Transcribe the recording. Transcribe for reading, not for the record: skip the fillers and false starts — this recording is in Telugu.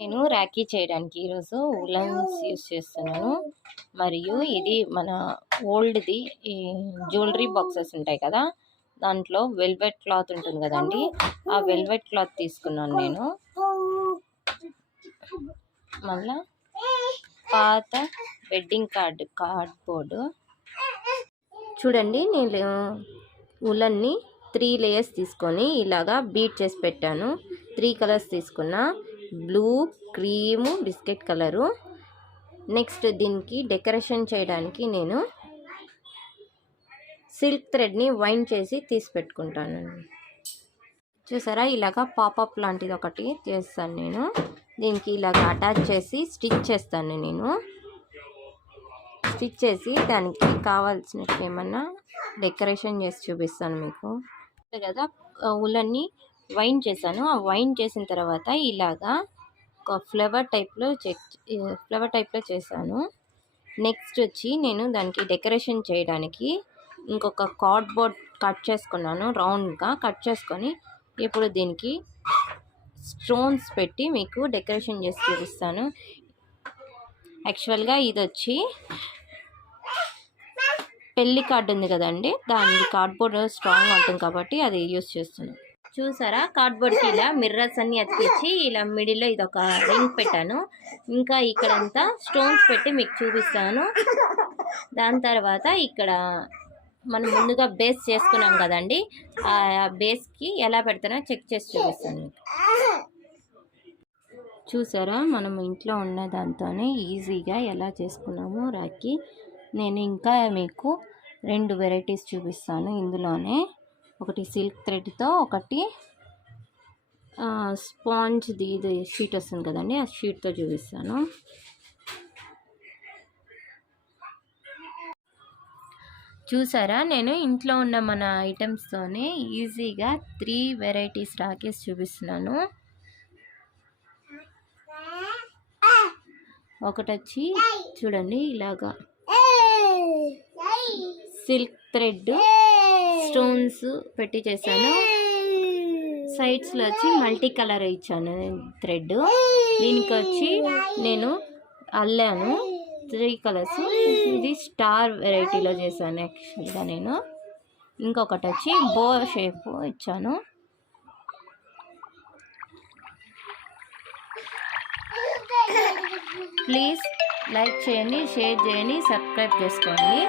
నేను రాఖీ చేయడానికి ఈరోజు ఉలన్స్ యూస్ చేస్తున్నాను. మరియు ఇది మన ఓల్డ్ది ఈ జ్యువెలరీ బాక్సెస్ ఉంటాయి కదా, దాంట్లో వెల్వెట్ క్లాత్ ఉంటుంది కదండి, ఆ వెల్వెట్ క్లాత్ తీసుకున్నాను నేను. మళ్ళా పాత వెడ్డింగ్ కార్డ్బోర్డు చూడండి. నేను ఉలన్ని 3 లేయర్స్ తీసుకొని ఇలాగా బీట్ చేసి పెట్టాను. 3 కలర్స్ తీసుకున్నా, blue, cream, biscuit colour. Next దీనికి డెకరేషన్ చేయడానికి నేను సిల్క్ థ్రెడ్ని వైండ్ చేసి తీసి పెట్టుకుంటాను. చూసారా, ఇలాగా పాపప్ లాంటిది ఒకటి చేస్తాను నేను. దీనికి ఇలాగ అటాచ్ చేసి స్టిచ్ చేస్తాను నేను. స్టిచ్ చేసి దానికి కావాల్సినట్టు ఏమన్నా డెకరేషన్ చేసి చూపిస్తాను మీకు కదా. ఉలన్ని వైండ్ చేశాను. ఆ వైండ్ చేసిన తర్వాత ఇలాగా ఒక ఫ్లవర్ టైప్లో చేశాను. నెక్స్ట్ వచ్చి నేను దానికి డెకరేషన్ చేయడానికి ఇంకొక కార్డ్బోర్డ్ కట్ చేసుకున్నాను. రౌండ్గా కట్ చేసుకొని ఇప్పుడు దీనికి స్టోన్స్ పెట్టి మీకు డెకరేషన్ చేసి చూపిస్తాను. యాక్చువల్గా ఇది వచ్చి పెళ్లి కార్డు ఉంది కదండి, దాని కార్డ్బోర్డ్ స్ట్రాంగ్ ఉంటుంది కాబట్టి అది యూస్ చేస్తున్నాను. చూసారా, కార్డ్బోర్డ్కి ఇలా మిర్రర్స్ అన్ని అతికించి ఇలా మిడిల్లో ఇది ఒక రింగ్ పెట్టాను. ఇంకా ఇక్కడంతా స్టోన్స్ పెట్టి మీకు చూపిస్తాను. దాని తర్వాత ఇక్కడ మనం ముందుగా బేస్ చేసుకున్నాం కదండి, ఆ బేస్కి ఎలా పెడతానో చెక్ చేసి చూపిస్తాను. చూసారా, మనం ఇంట్లో ఉన్న దాంతోనే ఈజీగా ఎలా చేసుకున్నాము రాఖీ. నేను ఇంకా మీకు 2 వెరైటీస్ చూపిస్తాను ఇందులోనే. ఒకటి సిల్క్ థ్రెడ్తో, ఒకటి స్పాంజ్ది ఇది షీట్ వస్తుంది కదండి, ఆ షీట్తో చూపిస్తాను. చూసారా, నేను ఇంట్లో ఉన్న మన ఐటమ్స్తోనే ఈజీగా 3 వెరైటీస్ రాఖీస్ చూపిస్తున్నాను. ఒకటి వచ్చి చూడండి, ఇలాగా సిల్క్ థ్రెడ్ స్టోన్స్ పెట్టి చేశాను. సైడ్స్లో వచ్చి మల్టీ కలర్ ఇచ్చాను థ్రెడ్. దీనికి వచ్చి నేను అల్లాను 3 కలర్స్. ఇది స్టార్ వెరైటీలో చేశాను యాక్చువల్గా నేను. ఇంకొకటి వచ్చి బో షేప్ ఇచ్చాను. ప్లీజ్ లైక్ చేయండి, షేర్ చేయండి, సబ్స్క్రైబ్ చేసుకోండి.